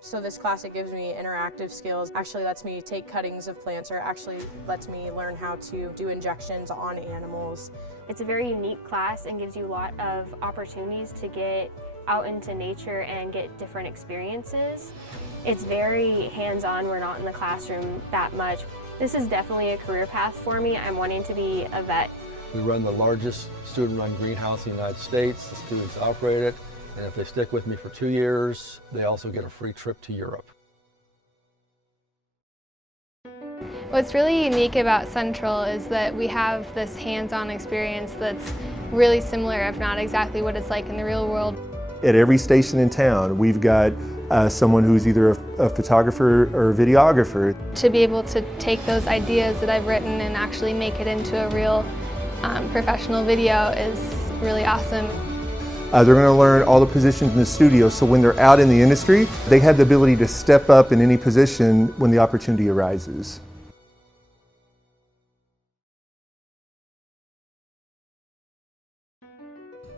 So this class, it gives me interactive skills, actually lets me take cuttings of plants, or actually lets me learn how to do injections on animals. It's a very unique class and gives you a lot of opportunities to get out into nature and get different experiences. It's very hands-on. We're not in the classroom that much. This is definitely a career path for me. I'm wanting to be a vet. We run the largest student-run greenhouse in the United States. The students operate it, and if they stick with me for 2 years, they also get a free trip to Europe. What's really unique about Central is that we have this hands-on experience that's really similar, if not exactly what it's like in the real world. At every station in town, we've got someone who's either a photographer or a videographer. To be able to take those ideas that I've written and actually make it into a real professional video is really awesome. They're going to learn all the positions in the studio, so when they're out in the industry, they have the ability to step up in any position when the opportunity arises.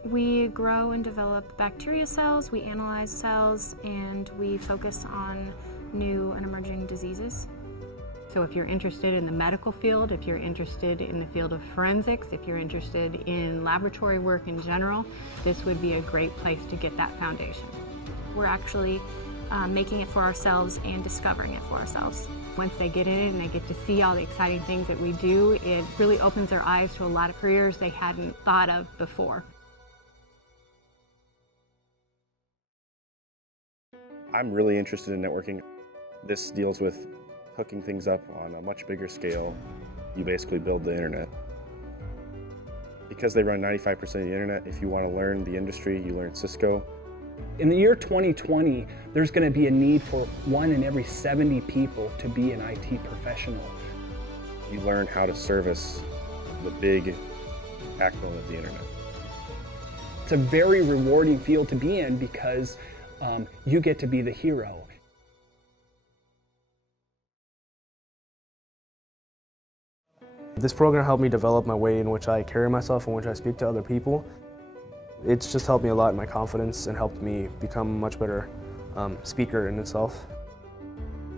We grow and develop bacteria cells, we analyze cells, and we focus on new and emerging diseases. So if you're interested in the medical field, if you're interested in the field of forensics, if you're interested in laboratory work in general, this would be a great place to get that foundation. We're actually making it for ourselves and discovering it for ourselves. Once they get in it and they get to see all the exciting things that we do, it really opens their eyes to a lot of careers they hadn't thought of before. I'm really interested in networking. This deals with hooking things up on a much bigger scale. You basically build the internet. Because they run 95% of the internet, if you want to learn the industry, you learn Cisco. In the year 2020, there's going to be a need for 1 in every 70 people to be an IT professional. You learn how to service the big backbone of the internet. It's a very rewarding field to be in because you get to be the hero. This program helped me develop my way in which I carry myself and which I speak to other people. It's just helped me a lot in my confidence and helped me become a much better speaker in itself.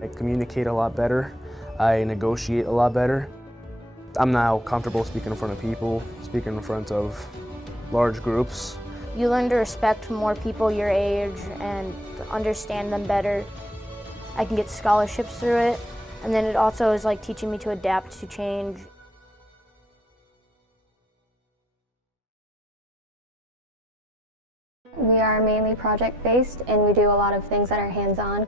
I communicate a lot better. I negotiate a lot better. I'm now comfortable speaking in front of people, speaking in front of large groups. You learn to respect more people your age and understand them better. I can get scholarships through it, and then it also is like teaching me to adapt to change. We are mainly project-based, and we do a lot of things that are hands-on.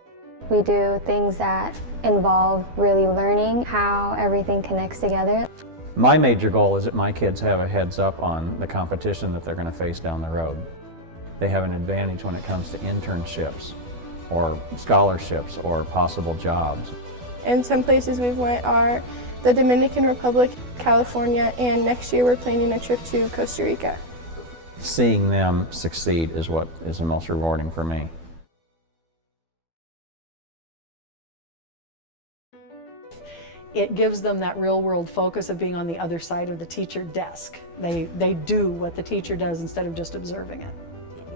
We do things that involve really learning how everything connects together. My major goal is that my kids have a heads up on the competition that they're going to face down the road. They have an advantage when it comes to internships or scholarships or possible jobs. And some places we've went are the Dominican Republic, California, and next year we're planning a trip to Costa Rica. Seeing them succeed is what is the most rewarding for me. It gives them that real-world focus of being on the other side of the teacher desk. They do what the teacher does instead of just observing it.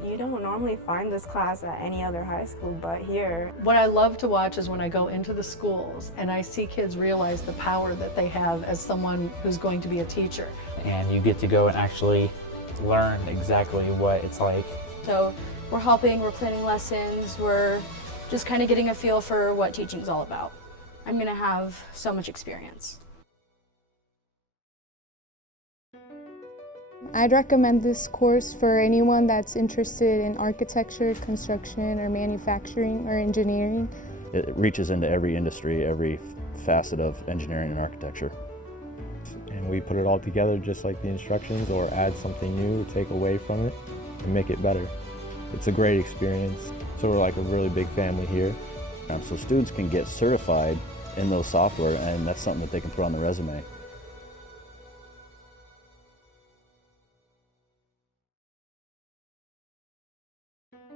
You don't normally find this class at any other high school but here. What I love to watch is when I go into the schools and I see kids realize the power that they have as someone who's going to be a teacher. And you get to go and actually learn exactly what it's like. So we're helping, we're planning lessons, we're just kind of getting a feel for what teaching's all about. I'm going to have so much experience. I'd recommend this course for anyone that's interested in architecture, construction, or manufacturing, or engineering. It reaches into every industry, every facet of engineering and architecture. And we put it all together just like the instructions, or add something new, take away from it, and make it better. It's a great experience. So we're like a really big family here. So students can get certified in those software, and that's something that they can put on the resume.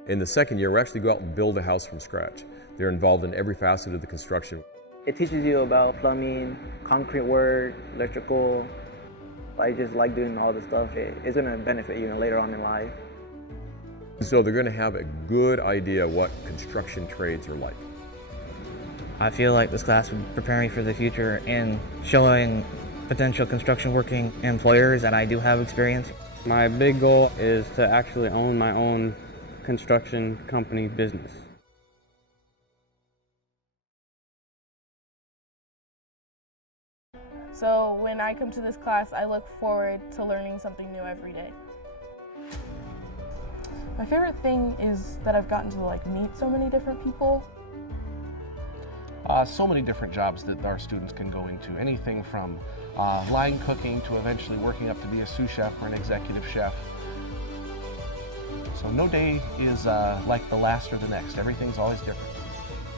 In the second year, we actually go out and build a house from scratch. They're involved in every facet of the construction. It teaches you about plumbing, concrete work, electrical. I just like doing all this stuff. It's going to benefit you later on in life. So they're going to have a good idea what construction trades are like. I feel like this class would prepare me for the future and showing potential construction working employers that I do have experience. My big goal is to actually own my own construction company business. So when I come to this class, I look forward to learning something new every day. My favorite thing is that I've gotten to meet so many different people. So many different jobs that our students can go into, anything from line cooking to eventually working up to be a sous chef or an executive chef. So no day is like the last or the next. Everything's always different.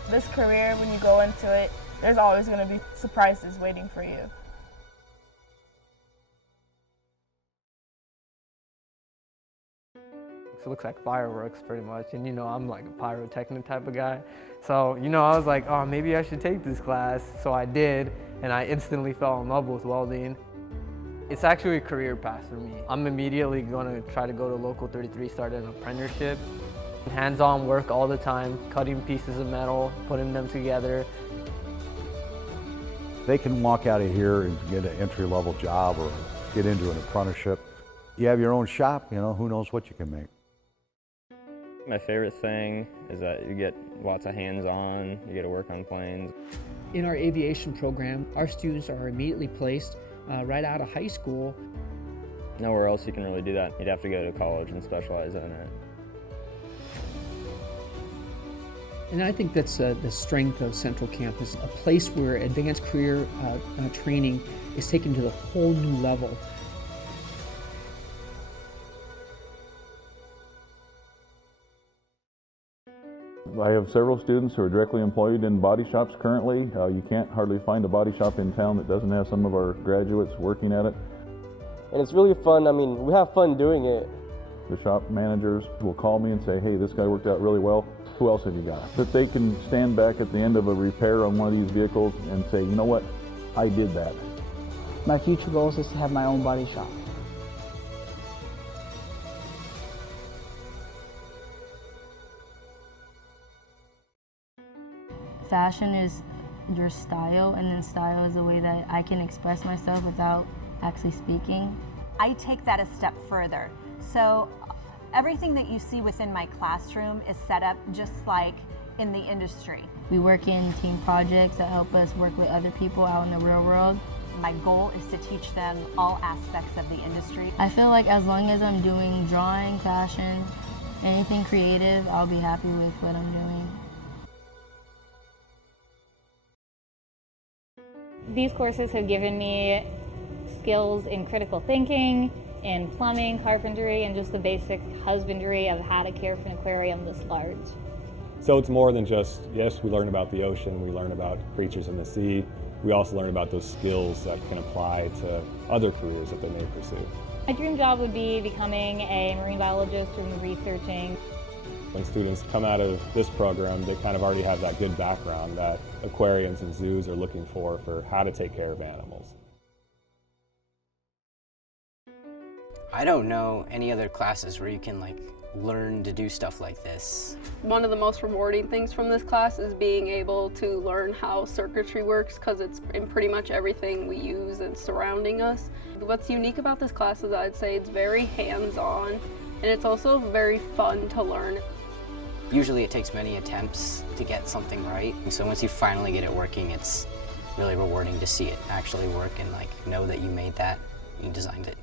This career, when you go into it, there's always going to be surprises waiting for you. It looks like fireworks pretty much, and I'm like a pyrotechnic type of guy. So I was like, oh, maybe I should take this class. So I did, and I instantly fell in love with welding. It's actually a career path for me. I'm immediately going to try to go to Local 33, start an apprenticeship. Hands-on work all the time, cutting pieces of metal, putting them together. They can walk out of here and get an entry-level job or get into an apprenticeship. You have your own shop, who knows what you can make. My favorite thing is that you get lots of hands-on, you get to work on planes. In our aviation program, our students are immediately placed right out of high school. Nowhere else you can really do that. You'd have to go to college and specialize in it. And I think that's the strength of Central Campus, a place where advanced career training is taken to the whole new level. I have several students who are directly employed in body shops currently. You can't hardly find a body shop in town that doesn't have some of our graduates working at it. And it's really fun. I mean, we have fun doing it. The shop managers will call me and say, hey, this guy worked out really well. Who else have you got? That they can stand back at the end of a repair on one of these vehicles and say, you know what, I did that. My future goals is to have my own body shop. Fashion is your style, and then style is a way that I can express myself without actually speaking. I take that a step further. So everything that you see within my classroom is set up just like in the industry. We work in team projects that help us work with other people out in the real world. My goal is to teach them all aspects of the industry. I feel like as long as I'm doing drawing, fashion, anything creative, I'll be happy with what I'm doing. These courses have given me skills in critical thinking, in plumbing, carpentry, and just the basic husbandry of how to care for an aquarium this large. So it's more than just, yes, we learn about the ocean, we learn about creatures in the sea, we also learn about those skills that can apply to other careers that they may pursue. My dream job would be becoming a marine biologist or researching. When students come out of this program, they kind of already have that good background that aquariums and zoos are looking for how to take care of animals. I don't know any other classes where you can learn to do stuff like this. One of the most rewarding things from this class is being able to learn how circuitry works, because it's in pretty much everything we use and surrounding us. What's unique about this class is I'd say it's very hands-on, and it's also very fun to learn. Usually it takes many attempts to get something right, so once you finally get it working, it's really rewarding to see it actually work and know that you made that, you designed it.